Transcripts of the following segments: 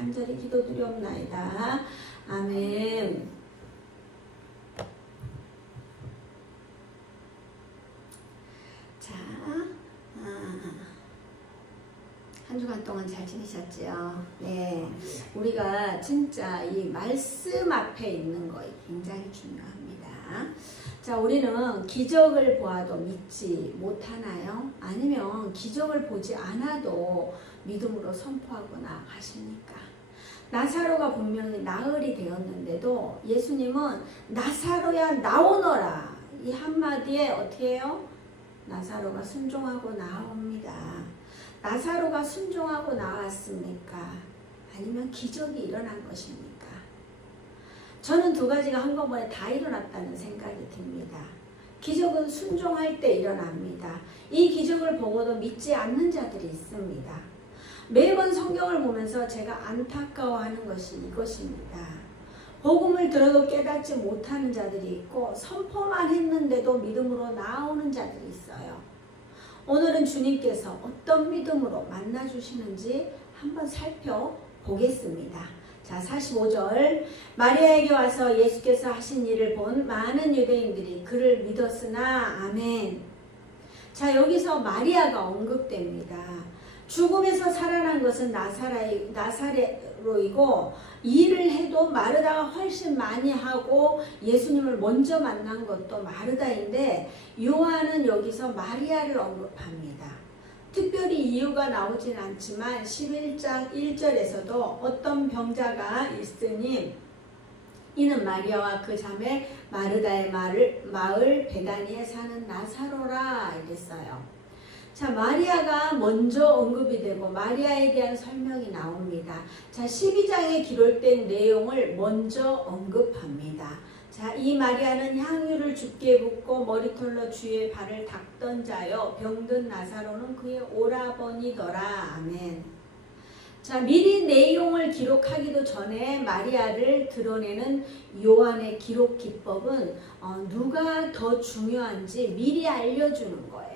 간절히 기도드리옵나이다. 아멘. 자, 한 주간 동안 잘 지내셨죠? 네, 우리가 진짜 이 말씀 앞에 있는 거 굉장히 중요합니다. 자, 우리는 기적을 보아도 믿지 못하나요? 아니면 기적을 보지 않아도 믿음으로 선포하고 나가십니까? 나사로가 분명히 나흘이 되었는데도 예수님은 나사로야 나오너라 이 한마디에 어떻게 해요? 나사로가 순종하고 나옵니다. 나사로가 순종하고 나왔습니까? 아니면 기적이 일어난 것입니까? 저는 두 가지가 한꺼번에 다 일어났다는 생각이 듭니다. 기적은 순종할 때 일어납니다. 이 기적을 보고도 믿지 않는 자들이 있습니다. 매번 성경을 보면서 제가 안타까워하는 것이 이것입니다. 복음을 들어도 깨닫지 못하는 자들이 있고 선포만 했는데도 믿음으로 나오는 자들이 있어요. 오늘은 주님께서 어떤 믿음으로 만나주시는지 한번 살펴보겠습니다. 자, 45절 마리아에게 와서 예수께서 하신 일을 본 많은 유대인들이 그를 믿었으나 아멘. 자, 여기서 마리아가 언급됩니다. 죽음에서 살아난 것은 나사렛로이고 일을 해도 마르다가 훨씬 많이 하고 예수님을 먼저 만난 것도 마르다인데 요한은 여기서 마리아를 언급합니다. 특별히 이유가 나오진 않지만 11장 1절에서도 어떤 병자가 있으니 이는 마리아와 그 자매 마르다의 마을 베다니에 사는 나사로라 이랬어요. 자, 마리아가 먼저 언급이 되고 마리아에 대한 설명이 나옵니다. 자, 12장에 기록된 내용을 먼저 언급합니다. 자, 이 마리아는 향유를 주께 붓고 머리털로 주의 발을 닦던 자요 병든 나사로는 그의 오라버니더라. 아멘. 자, 미리 내용을 기록하기도 전에 마리아를 드러내는 요한의 기록 기법은 누가 더 중요한지 미리 알려주는 거예요.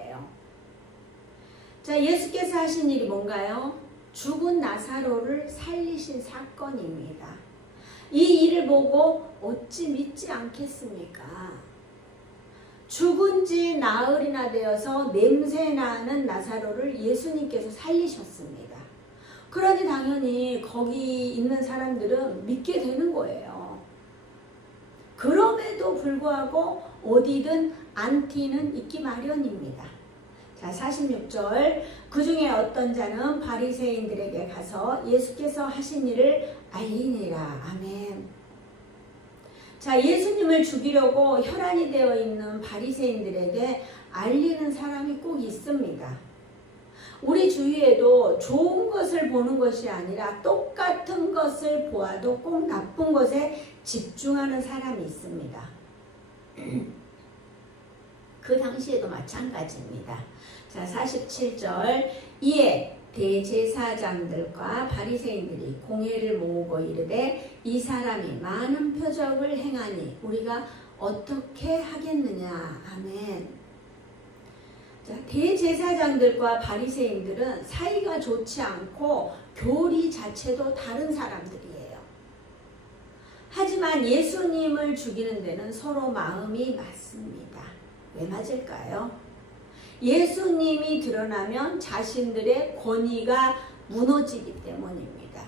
자, 예수께서 하신 일이 뭔가요? 죽은 나사로를 살리신 사건입니다. 이 일을 보고 어찌 믿지 않겠습니까? 죽은 지 나흘이나 되어서 냄새나는 나사로를 예수님께서 살리셨습니다. 그러니 당연히 거기 있는 사람들은 믿게 되는 거예요. 그럼에도 불구하고 어디든 안티는 있기 마련입니다. 자, 46절 그 중에 어떤 자는 바리새인들에게 가서 예수께서 하신 일을 알리니라. 아멘. 자, 예수님을 죽이려고 혈안이 되어 있는 바리새인들에게 알리는 사람이 꼭 있습니다. 우리 주위에도 좋은 것을 보는 것이 아니라 똑같은 것을 보아도 꼭 나쁜 것에 집중하는 사람이 있습니다. 그 당시에도 마찬가지입니다. 자, 47절 이에 대제사장들과 바리새인들이 공회를 모으고 이르되 이 사람이 많은 표적을 행하니 우리가 어떻게 하겠느냐. 아멘. 자, 대제사장들과 바리새인들은 사이가 좋지 않고 교리 자체도 다른 사람들이에요. 하지만 예수님을 죽이는 데는 서로 마음이 맞습니다. 왜 맞을까요? 예수님이 드러나면 자신들의 권위가 무너지기 때문입니다.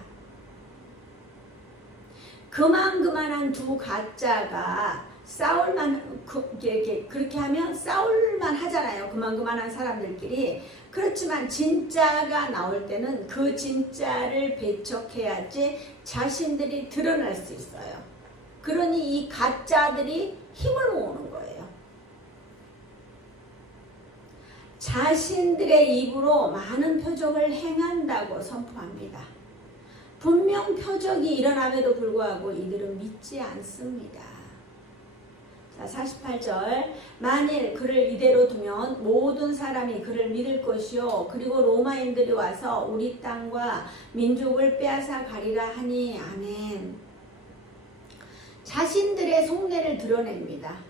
그만한 두 가짜가 그렇게 하면 싸울만 하잖아요. 그만한 사람들끼리. 그렇지만 진짜가 나올 때는 그 진짜를 배척해야지 자신들이 드러날 수 있어요. 그러니 이 가짜들이 힘을 모으는 거예요. 자신들의 입으로 많은 표적을 행한다고 선포합니다. 분명 표적이 일어남에도 불구하고 이들은 믿지 않습니다. 자, 48절 만일 그를 이대로 두면 모든 사람이 그를 믿을 것이요 그리고 로마인들이 와서 우리 땅과 민족을 빼앗아 가리라 하니 아멘. 자신들의 속내를 드러냅니다.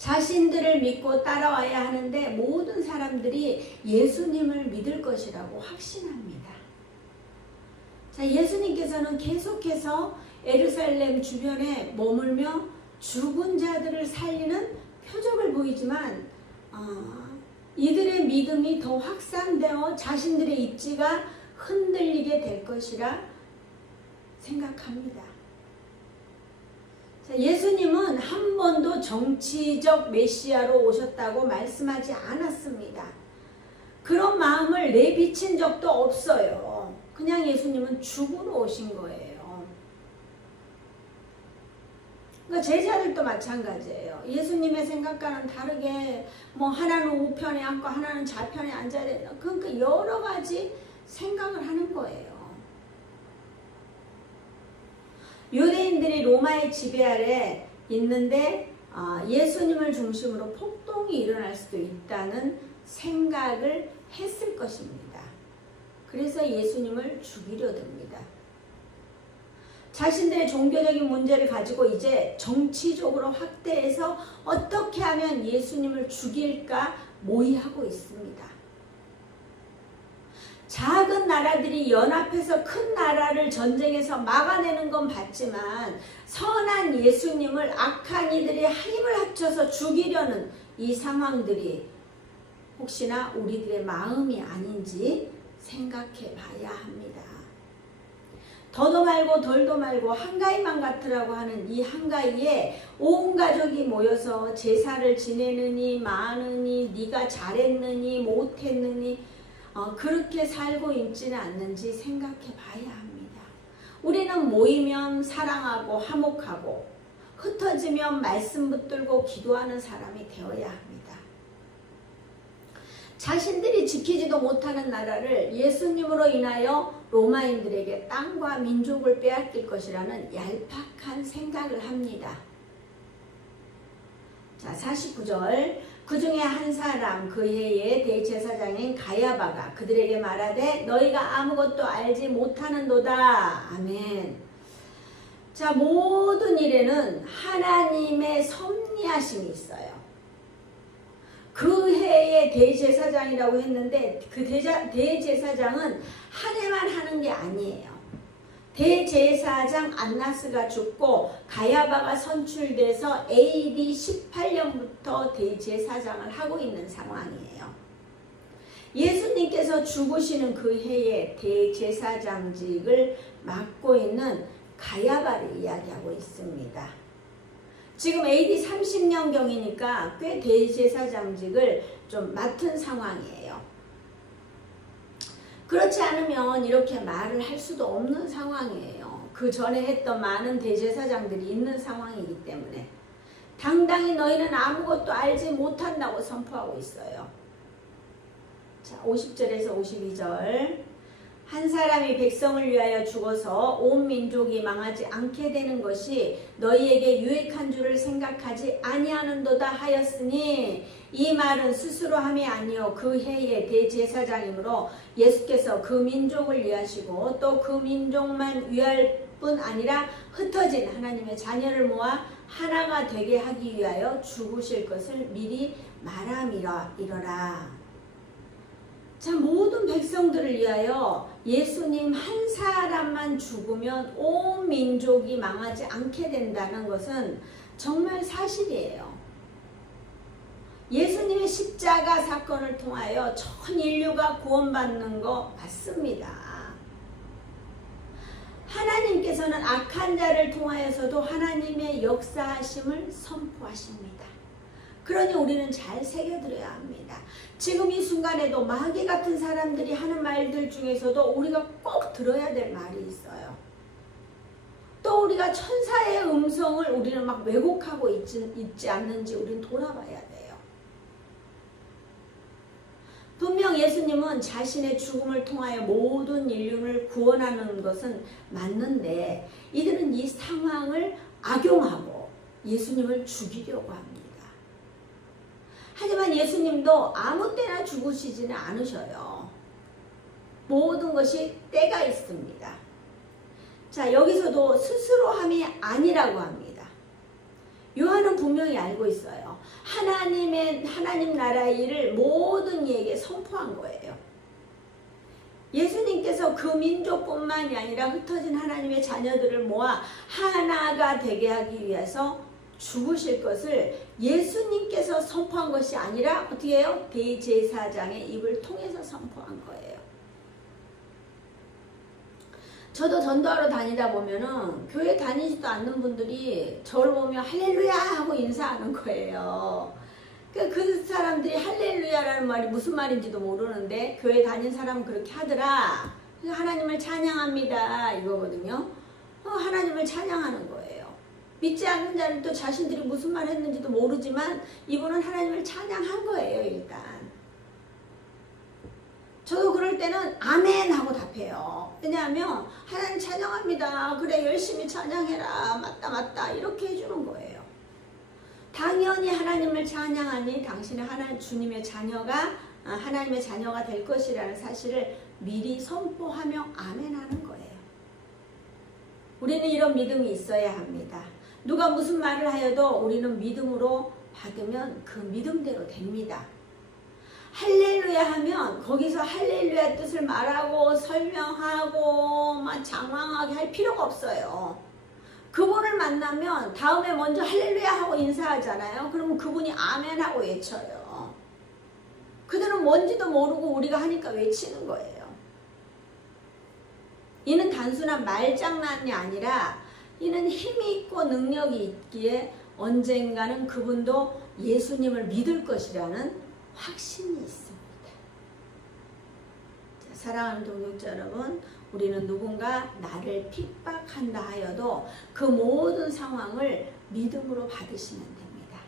자신들을 믿고 따라와야 하는데 모든 사람들이 예수님을 믿을 것이라고 확신합니다. 자, 예수님께서는 계속해서 예루살렘 주변에 머물며 죽은 자들을 살리는 표적을 보이지만 이들의 믿음이 더 확산되어 자신들의 입지가 흔들리게 될 것이라 생각합니다. 자, 예수님은 한 번도 정치적 메시아로 오셨다고 말씀하지 않았습니다. 그런 마음을 내비친 적도 없어요. 그냥 예수님은 죽으러 오신 거예요. 그러니까 제자들도 마찬가지예요. 예수님의 생각과는 다르게 하나는 우편에 앉고 하나는 좌편에 앉아야 된다. 그러니까 여러 가지 생각을 하는 거예요. 유대인들이 로마의 지배 아래 있는데 예수님을 중심으로 폭동이 일어날 수도 있다는 생각을 했을 것입니다. 그래서 예수님을 죽이려 듭니다. 자신들의 종교적인 문제를 가지고 이제 정치적으로 확대해서 어떻게 하면 예수님을 죽일까 모의하고 있습니다. 작은 나라들이 연합해서 큰 나라를 전쟁에서 막아내는 건 봤지만 선한 예수님을 악한 이들의 힘을 합쳐서 죽이려는 이 상황들이 혹시나 우리들의 마음이 아닌지 생각해 봐야 합니다. 더도 말고 덜도 말고 한가위만 같으라고 하는 이 한가위에 온 가족이 모여서 제사를 지내느니 마느니 네가 잘했느니 못했느니 그렇게 살고 있지는 않는지 생각해 봐야 합니다. 우리는 모이면 사랑하고 화목하고 흩어지면 말씀 붙들고 기도하는 사람이 되어야 합니다. 자신들이 지키지도 못하는 나라를 예수님으로 인하여 로마인들에게 땅과 민족을 빼앗길 것이라는 얄팍한 생각을 합니다. 자, 49절. 그 중에 한 사람 그 해의 대제사장인 가야바가 그들에게 말하되 너희가 아무것도 알지 못하는도다. 아멘. 자, 모든 일에는 하나님의 섭리하심이 있어요. 그 해의 대제사장이라고 했는데 그 대제사장은 한 해만 하는 게 아니에요. 대제사장 안나스가 죽고 가야바가 선출돼서 AD 18년부터 대제사장을 하고 있는 상황이에요. 예수님께서 죽으시는 그 해에 대제사장직을 맡고 있는 가야바를 이야기하고 있습니다. 지금 AD 30년경이니까 꽤 대제사장직을 좀 맡은 상황이에요. 그렇지 않으면 이렇게 말을 할 수도 없는 상황이에요. 그 전에 했던 많은 대제사장들이 있는 상황이기 때문에 당당히 너희는 아무것도 알지 못한다고 선포하고 있어요. 자, 50절에서 52절. 한 사람이 백성을 위하여 죽어서 온 민족이 망하지 않게 되는 것이 너희에게 유익한 줄을 생각하지 아니하는도다 하였으니 이 말은 스스로 함이 아니요 그 해의 대제사장이므로 예수께서 그 민족을 위하시고 또 그 민족만 위할 뿐 아니라 흩어진 하나님의 자녀를 모아 하나가 되게 하기 위하여 죽으실 것을 미리 말함이러라. 자, 모든 백성들을 위하여 예수님 한 사람만 죽으면 온 민족이 망하지 않게 된다는 것은 정말 사실이에요. 예수님의 십자가 사건을 통하여 전 인류가 구원받는 거 맞습니다. 하나님께서는 악한 자를 통하여서도 하나님의 역사하심을 선포하십니다. 그러니 우리는 잘 새겨들어야 합니다. 지금 이 순간에도 마귀 같은 사람들이 하는 말들 중에서도 우리가 꼭 들어야 될 말이 있어요. 또 우리가 천사의 음성을 우리는 막 왜곡하고 있지 않는지 우리는 돌아봐야 돼요. 분명 예수님은 자신의 죽음을 통하여 모든 인류를 구원하는 것은 맞는데 이들은 이 상황을 악용하고 예수님을 죽이려고 합니다. 하지만 예수님도 아무 때나 죽으시지는 않으셔요. 모든 것이 때가 있습니다. 자, 여기서도 스스로 함이 아니라고 합니다. 요한은 분명히 알고 있어요. 하나님 나라의 일을 모든 이에게 선포한 거예요. 예수님께서 그 민족뿐만이 아니라 흩어진 하나님의 자녀들을 모아 하나가 되게 하기 위해서 죽으실 것을 예수님께서 선포한 것이 아니라 어떻게 해요? 대제사장의 입을 통해서 선포한 거예요. 저도 전도하러 다니다 보면은 교회 다니지도 않는 분들이 저를 보면 할렐루야 하고 인사하는 거예요. 그 사람들이 할렐루야라는 말이 무슨 말인지도 모르는데 교회 다닌 사람은 그렇게 하더라. 하나님을 찬양합니다 이거거든요. 하나님을 찬양하는 거예요. 믿지 않는 자는 또 자신들이 무슨 말 했는지도 모르지만 이분은 하나님을 찬양한 거예요. 일단 저도 그럴 때는 아멘 하고 답해요. 왜냐하면 하나님 찬양합니다. 그래 열심히 찬양해라. 맞다 이렇게 해주는 거예요. 당연히 하나님을 찬양하니 당신은 주님의 자녀가 하나님의 자녀가 될 것이라는 사실을 미리 선포하며 아멘하는 거예요. 우리는 이런 믿음이 있어야 합니다. 누가 무슨 말을 하여도 우리는 믿음으로 받으면 그 믿음대로 됩니다. 할렐루야 하면 거기서 할렐루야 뜻을 말하고 설명하고 막 장황하게 할 필요가 없어요. 그분을 만나면 다음에 먼저 할렐루야 하고 인사하잖아요. 그러면 그분이 아멘 하고 외쳐요. 그들은 뭔지도 모르고 우리가 하니까 외치는 거예요. 이는 단순한 말장난이 아니라 이는 힘이 있고 능력이 있기에 언젠가는 그분도 예수님을 믿을 것이라는 확신이 있습니다. 자, 사랑하는 동역자 여러분, 우리는 누군가 나를 핍박한다 하여도 그 모든 상황을 믿음으로 받으시면 됩니다.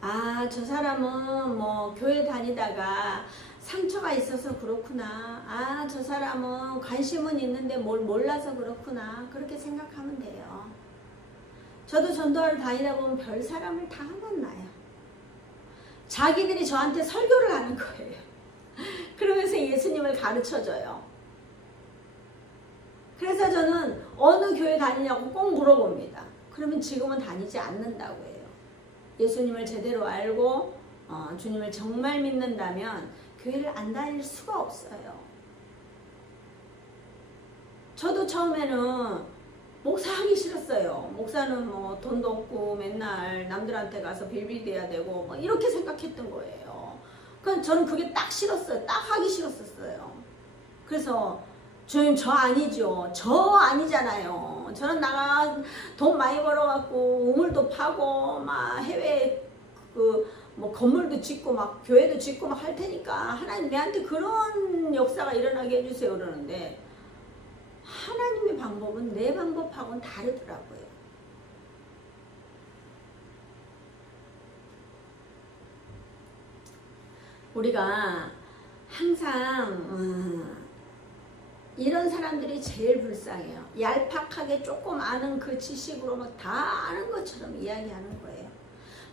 아, 저 사람은 뭐 교회 다니다가 상처가 있어서 그렇구나. 아, 저 사람은 관심은 있는데 뭘 몰라서 그렇구나. 그렇게 생각하면 돼요. 저도 전도하러 다니다 보면 별 사람을 다 만나요. 자기들이 저한테 설교를 하는 거예요. 그러면서 예수님을 가르쳐줘요. 그래서 저는 어느 교회 다니냐고 꼭 물어봅니다. 그러면 지금은 다니지 않는다고 해요. 예수님을 제대로 알고 주님을 정말 믿는다면 교회를 안 다닐 수가 없어요. 저도 처음에는 목사 하기 싫었어요. 목사는 뭐 돈도 없고 맨날 남들한테 가서 빌빌대야 되고 뭐 이렇게 생각했던 거예요. 그러니까 저는 그게 딱 싫었어요. 딱 하기 싫었었어요. 그래서 주님 저 아니죠. 저 아니잖아요. 저는 나가 돈 많이 벌어갖고 우물도 파고 막 해외 뭐 건물도 짓고 막 교회도 짓고 막 할 테니까 하나님 내한테 그런 역사가 일어나게 해주세요 그러는데 하나님의 방법은 내 방법하고는 다르더라고요. 우리가 항상 이런 사람들이 제일 불쌍해요. 얄팍하게 조금 아는 그 지식으로 막 다 아는 것처럼 이야기하는 거예요.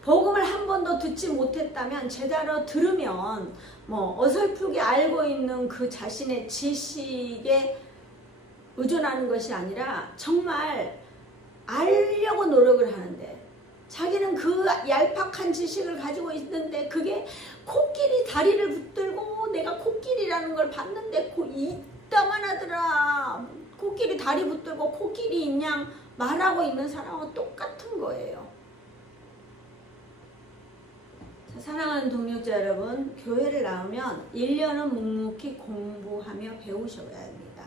복음을 한 번도 듣지 못했다면 제대로 들으면 뭐 어설프게 알고 있는 그 자신의 지식에 의존하는 것이 아니라 정말 알려고 노력을 하는데 자기는 그 얄팍한 지식을 가지고 있는데 그게 코끼리 다리를 붙들고 내가 코끼리라는 걸 봤는데 이따만 하더라. 코끼리 다리 붙들고 코끼리인 양 말하고 있는 사람하고 똑같은 거예요. 자, 사랑하는 동역자 여러분, 교회를 나오면 1년은 묵묵히 공부하며 배우셔야 합니다.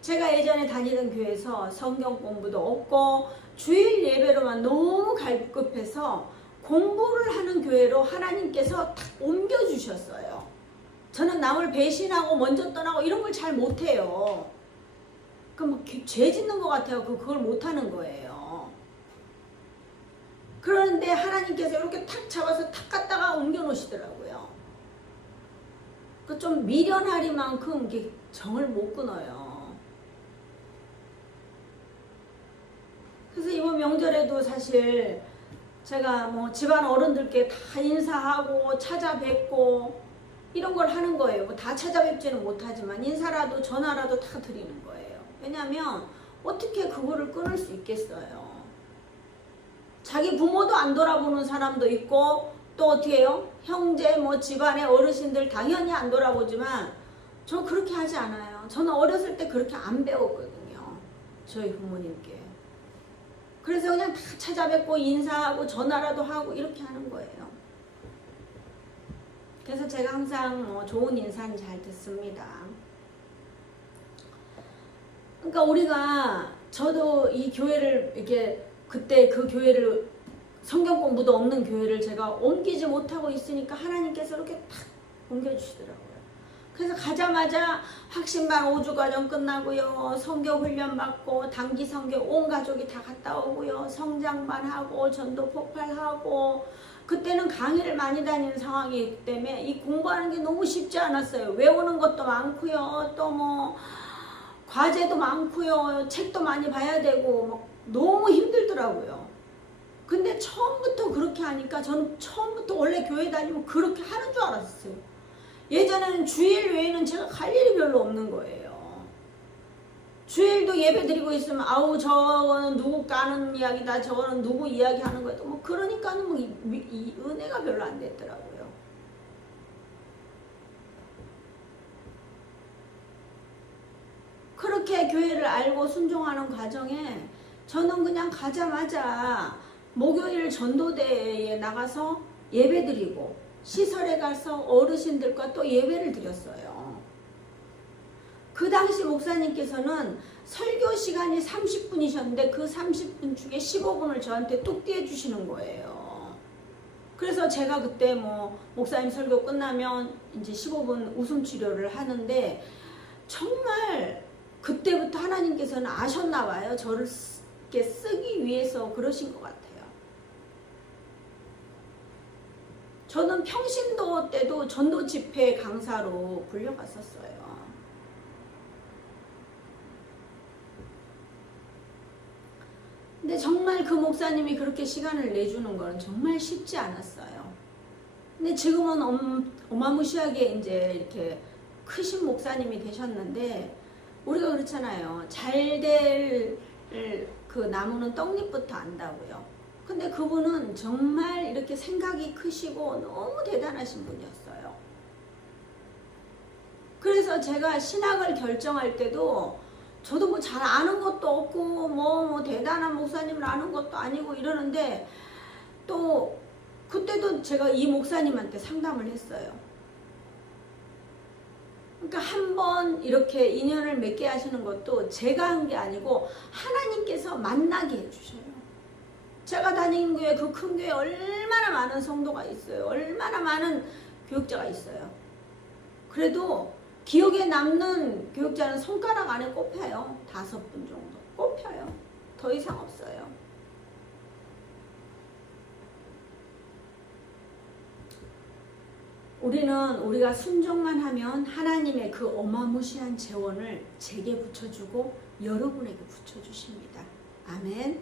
제가 예전에 다니던 교회에서 성경 공부도 없고 주일 예배로만 너무 갈급해서 공부를 하는 교회로 하나님께서 탁 옮겨주셨어요. 저는 남을 배신하고 먼저 떠나고 이런 걸 잘 못해요. 그럼 죄 짓는 것 같아요. 그걸 못하는 거예요. 그런데 하나님께서 이렇게 탁 잡아서 탁 갖다가 옮겨 놓으시더라고요. 좀 미련하리만큼 정을 못 끊어요. 그래서 이번 명절에도 사실 제가 뭐 집안 어른들께 다 인사하고 찾아뵙고 이런 걸 하는 거예요. 뭐 다 찾아뵙지는 못하지만 인사라도 전화라도 다 드리는 거예요. 왜냐하면 어떻게 그거를 끊을 수 있겠어요. 자기 부모도 안 돌아보는 사람도 있고 또 어떻게 해요? 형제 뭐 집안의 어르신들 당연히 안 돌아보지만 저 그렇게 하지 않아요. 저는 어렸을 때 그렇게 안 배웠거든요. 저희 부모님께. 그래서 그냥 다 찾아뵙고 인사하고 전화라도 하고 이렇게 하는 거예요. 그래서 제가 항상 좋은 인사는 잘 듣습니다. 그러니까 우리가 저도 이 교회를 이렇게 그때 그 교회를 성경 공부도 없는 교회를 제가 옮기지 못하고 있으니까 하나님께서 이렇게 탁 옮겨주시더라고요. 그래서 가자마자 확신반 5주 과정 끝나고요. 성경 훈련 받고 단기 성경 온 가족이 다 갔다 오고요. 성장반 하고 전도 폭발하고 그때는 강의를 많이 다니는 상황이기 때문에 이 공부하는 게 너무 쉽지 않았어요. 외우는 것도 많고요. 또 뭐 과제도 많고요. 책도 많이 봐야 되고 막 너무 힘들더라고요. 근데 처음부터 그렇게 하니까 저는 처음부터 원래 교회 다니면 그렇게 하는 줄 알았어요. 예전에는 주일 외에는 제가 갈 일이 별로 없는 거예요. 주일도 예배 드리고 있으면 아우 저거는 누구 까는 이야기다, 저거는 누구 이야기하는 거다. 뭐 그러니까는 뭐 이 은혜가 별로 안 됐더라고요. 그렇게 교회를 알고 순종하는 과정에 저는 그냥 가자마자 목요일 전도대에 나가서 예배 드리고 시설에 가서 어르신들과 또 예배를 드렸어요. 그 당시 목사님께서는 설교 시간이 30분이셨는데 그 30분 중에 15분을 저한테 뚝 떼주시는 거예요. 그래서 제가 그때 뭐 목사님 설교 끝나면 이제 15분 웃음 치료를 하는데 정말 그때부터 하나님께서는 아셨나 봐요. 저를 이렇게 쓰기 위해서 그러신 것 같아요. 저는 평신도 때도 전도 집회 강사로 불려갔었어요. 근데 정말 그 목사님이 그렇게 시간을 내주는 건 정말 쉽지 않았어요. 근데 지금은 어마무시하게 이제 이렇게 크신 목사님이 되셨는데 우리가 그렇잖아요. 잘 될 그 나무는 떡잎부터 안다고요. 근데 그분은 정말 이렇게 생각이 크시고 너무 대단하신 분이었어요. 그래서 제가 신학을 결정할 때도 저도 뭐 잘 아는 것도 없고 뭐 대단한 목사님을 아는 것도 아니고 이러는데 또 그때도 제가 이 목사님한테 상담을 했어요. 그러니까 한번 이렇게 인연을 맺게 하시는 것도 제가 한 게 아니고 하나님께서 만나게 해주셔요. 제가 다니는 교회 그 큰 교회에 얼마나 많은 성도가 있어요. 얼마나 많은 교육자가 있어요. 그래도 기억에 남는 교육자는 손가락 안에 꼽혀요. 5분 정도 꼽혀요. 더 이상 없어요. 우리가 순종만 하면 하나님의 그 어마무시한 재원을 제게 붙여주고 여러분에게 붙여주십니다. 아멘.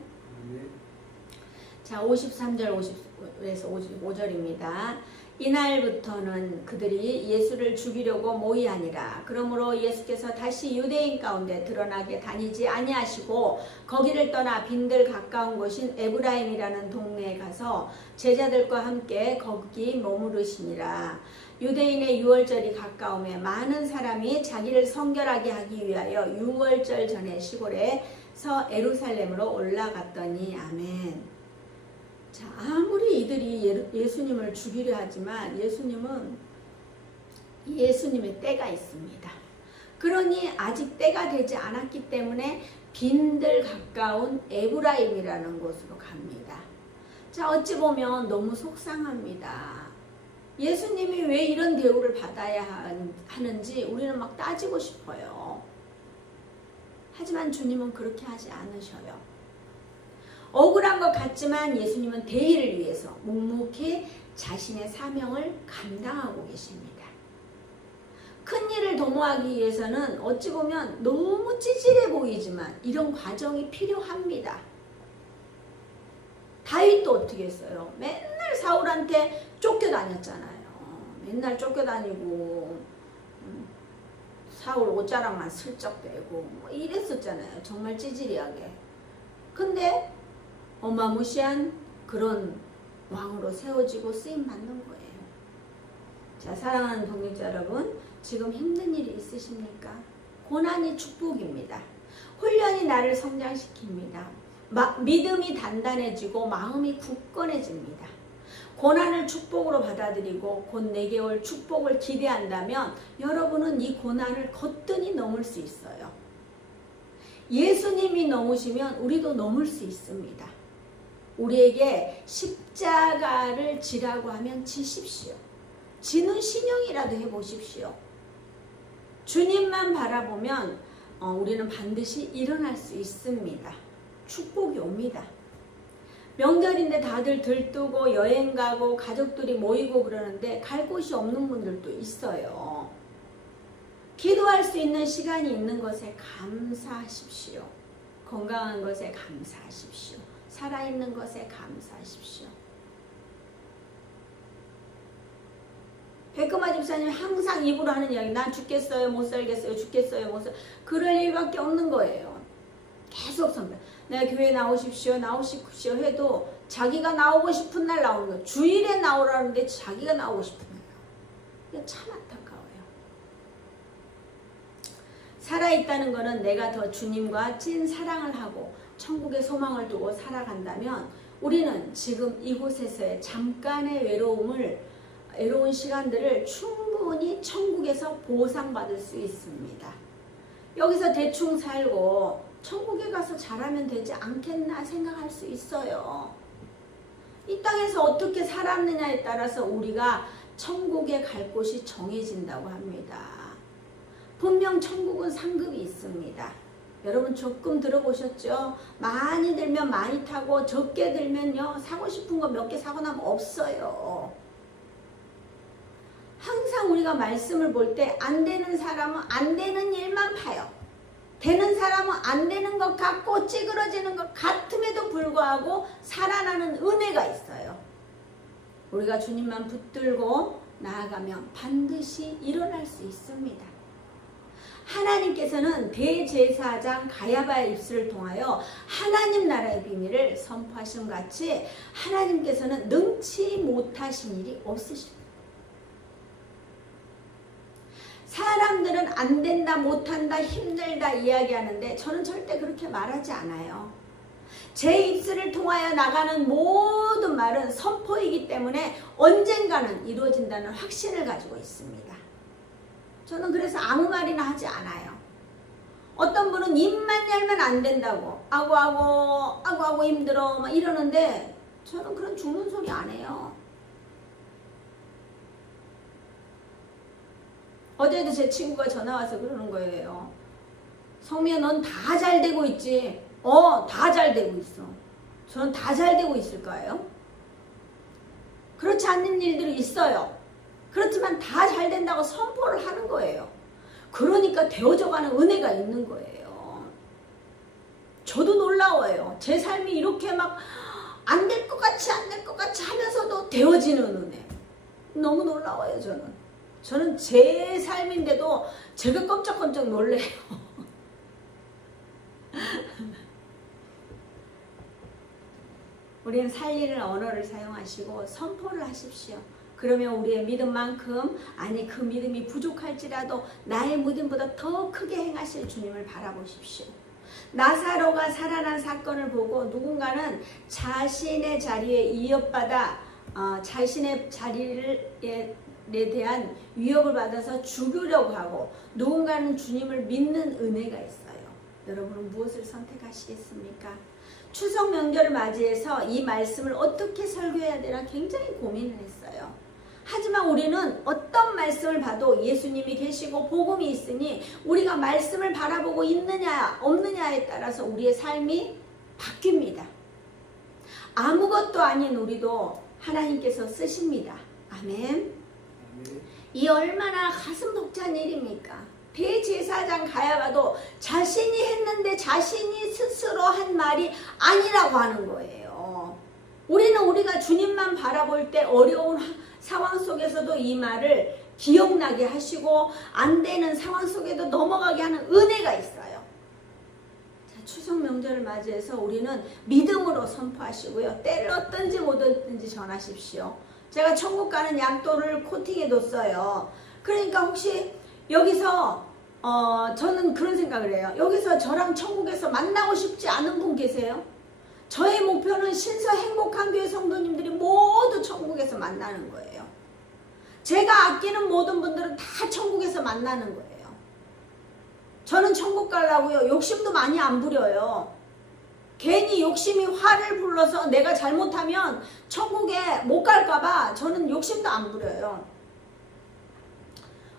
자, 53절 50에서 55절입니다. 이날부터는 그들이 예수를 죽이려고 모이하니라. 그러므로 예수께서 다시 유대인 가운데 드러나게 다니지 아니하시고 거기를 떠나 빈들 가까운 곳인 에브라임이라는 동네에 가서 제자들과 함께 거기 머무르시니라. 유대인의 유월절이 가까움에 많은 사람이 자기를 성결하게 하기 위하여 유월절 전에 시골에서 예루살렘으로 올라갔더니 아멘. 자, 아무리 이들이 예수님을 죽이려 하지만 예수님의 때가 있습니다. 그러니 아직 때가 되지 않았기 때문에 빈들 가까운 에브라임이라는 곳으로 갑니다. 자, 어찌 보면 너무 속상합니다. 예수님이 왜 이런 대우를 받아야 하는지 우리는 막 따지고 싶어요. 하지만 주님은 그렇게 하지 않으셔요. 억울한 것 같지만 예수님은 대의를 위해서 묵묵히 자신의 사명을 감당하고 계십니다. 큰 일을 도모하기 위해서는 어찌 보면 너무 찌질해 보이지만 이런 과정이 필요합니다. 다윗도 어떻게 했어요? 맨날 사울한테 쫓겨다녔잖아요. 맨날 쫓겨다니고 사울 옷자락만 슬쩍 빼고 뭐 이랬었잖아요. 정말 찌질하게. 근데 어마무시한 그런 왕으로 세워지고 쓰임받는 거예요. 자, 사랑하는 동역자 여러분, 지금 힘든 일이 있으십니까? 고난이 축복입니다. 훈련이 나를 성장시킵니다. 믿음이 단단해지고 마음이 굳건해집니다. 고난을 축복으로 받아들이고 곧 4개월 축복을 기대한다면 여러분은 이 고난을 거뜬히 넘을 수 있어요. 예수님이 넘으시면 우리도 넘을 수 있습니다. 우리에게 십자가를 지라고 하면 지십시오. 지는 신용이라도 해보십시오. 주님만 바라보면 우리는 반드시 일어날 수 있습니다. 축복이 옵니다. 명절인데 다들 들뜨고 여행 가고 가족들이 모이고 그러는데 갈 곳이 없는 분들도 있어요. 기도할 수 있는 시간이 있는 것에 감사하십시오. 건강한 것에 감사하십시오. 살아있는 것에 감사하십시오. 백금아 집사님 항상 입으로 하는 이야기, 난 죽겠어요, 못 살겠어요, 죽겠어요, 못 살. 그럴 일밖에 없는 거예요. 계속 선배, 내가 교회 나오십시오, 나오십시오 해도 자기가 나오고 싶은 날 나오는 거예요. 주일에 나오라는데 자기가 나오고 싶은 날 나와요. 이거 참 안타까워요. 살아있다는 것은 내가 더 주님과 찐 사랑을 하고 천국의 소망을 두고 살아간다면 우리는 지금 이곳에서의 잠깐의 외로운 시간들을 충분히 천국에서 보상받을 수 있습니다. 여기서 대충 살고 천국에 가서 잘하면 되지 않겠나 생각할 수 있어요. 이 땅에서 어떻게 살았느냐에 따라서 우리가 천국에 갈 곳이 정해진다고 합니다. 분명 천국은 상급이 있습니다. 여러분 조금 들어보셨죠? 많이 들면 많이 타고 적게 들면요 사고 싶은 거 몇 개 사고 나면 없어요. 항상 우리가 말씀을 볼 때 안 되는 사람은 안 되는 일만 봐요. 되는 사람은 안 되는 것 같고 찌그러지는 것 같음에도 불구하고 살아나는 은혜가 있어요. 우리가 주님만 붙들고 나아가면 반드시 일어날 수 있습니다. 하나님께서는 대제사장 가야바의 입술을 통하여 하나님 나라의 비밀을 선포하신 같이 하나님께서는 능치 못하신 일이 없으십니다. 사람들은 안 된다, 못한다, 힘들다 이야기하는데 저는 절대 그렇게 말하지 않아요. 제 입술을 통하여 나가는 모든 말은 선포이기 때문에 언젠가는 이루어진다는 확신을 가지고 있습니다. 저는 그래서 아무 말이나 하지 않아요. 어떤 분은 입만 열면 안 된다고 아고 힘들어 막 이러는데 저는 그런 죽는 소리 안 해요. 어제도 제 친구가 전화 와서 그러는 거예요. 성미야 넌 다 잘 되고 있지? 다 잘 되고 있어. 저는 다 잘 되고 있을까요? 그렇지 않는 일들이 있어요. 그렇지만 다 잘 된다고 선포를 하는 거예요. 그러니까 되어져가는 은혜가 있는 거예요. 저도 놀라워요. 제 삶이 이렇게 막 안 될 것 같이 하면서도 되어지는 은혜. 너무 놀라워요. 저는 제 삶인데도 제가 깜짝깜짝 놀래요. 우리는 살리는 언어를 사용하시고 선포를 하십시오. 그러면 우리의 믿음만큼, 아니 그 믿음이 부족할지라도 나의 믿음보다 더 크게 행하실 주님을 바라보십시오. 나사로가 살아난 사건을 보고 누군가는 자신의 자리에 이어받아 자신의 자리에 대한 위협을 받아서 죽으려고 하고 누군가는 주님을 믿는 은혜가 있어요. 여러분은 무엇을 선택하시겠습니까? 추석 명절을 맞이해서 이 말씀을 어떻게 설교해야 되나 굉장히 고민을 했어요. 하지만 우리는 어떤 말씀을 봐도 예수님이 계시고 복음이 있으니 우리가 말씀을 바라보고 있느냐 없느냐에 따라서 우리의 삶이 바뀝니다. 아무것도 아닌 우리도 하나님께서 쓰십니다. 아멘. 이 얼마나 가슴 벅찬 일입니까? 대제사장 가야바도 자신이 했는데 자신이 스스로 한 말이 아니라고 하는 거예요. 우리는 우리가 주님만 바라볼 때 어려운 상황 속에서도 이 말을 기억나게 하시고 안 되는 상황 속에도 넘어가게 하는 은혜가 있어요. 자, 추석 명절을 맞이해서 우리는 믿음으로 선포하시고요. 때를 얻든지 못 얻든지 전하십시오. 제가 천국 가는 약도를 코팅해 뒀어요. 그러니까 혹시 여기서 저는 그런 생각을 해요. 여기서 저랑 천국에서 만나고 싶지 않은 분 계세요? 저의 목표는 신서 행복한 교회 성도님들이 모두 천국에서 만나는 거예요. 제가 아끼는 모든 분들은 다 천국에서 만나는 거예요. 저는 천국 가려고요. 욕심도 많이 안 부려요. 괜히 욕심이 화를 불러서 내가 잘못하면 천국에 못 갈까봐 저는 욕심도 안 부려요.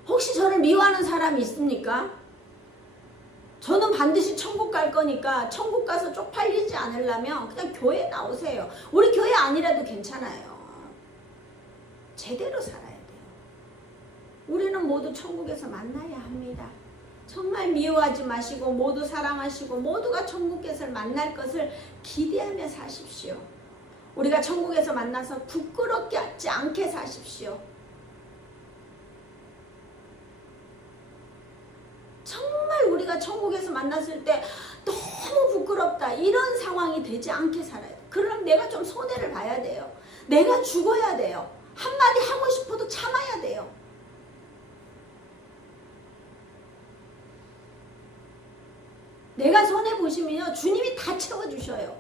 혹시 저를 미워하는 사람이 있습니까? 저는 반드시 천국 갈 거니까 천국 가서 쪽팔리지 않으려면 그냥 교회 나오세요. 우리 교회 아니라도 괜찮아요. 제대로 살아야 돼요. 우리는 모두 천국에서 만나야 합니다. 정말 미워하지 마시고 모두 사랑하시고 모두가 천국에서 만날 것을 기대하며 사십시오. 우리가 천국에서 만나서 부끄럽지 않게 사십시오. 정말 우리가 천국에서 만났을 때 너무 부끄럽다 이런 상황이 되지 않게 살아야 돼. 그럼 내가 좀 손해를 봐야 돼요. 내가 죽어야 돼요. 한마디 하고 싶어도 참아야 돼요. 내가 손해보시면요 주님이 다 채워주셔요.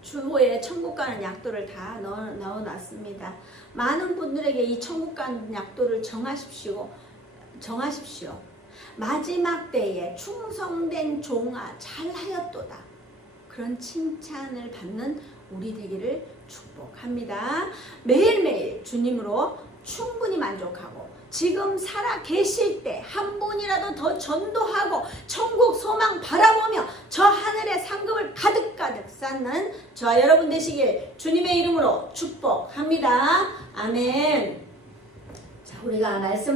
주호에 천국 가는 약도를 다 넣어놨습니다. 많은 분들에게 이 천국 가는 약도를 정하십시오. 마지막 때에 충성된 종아 잘하였도다. 그런 칭찬을 받는 우리 되기를 축복합니다. 매일매일 주님으로 충분히 만족하고 지금 살아 계실 때 한 분이라도 더 전도하고 천국 소망 바라보며 저 하늘의 상급을 가득가득 쌓는 저와 여러분 되시길 주님의 이름으로 축복합니다. 아멘. 자, 우리가 말씀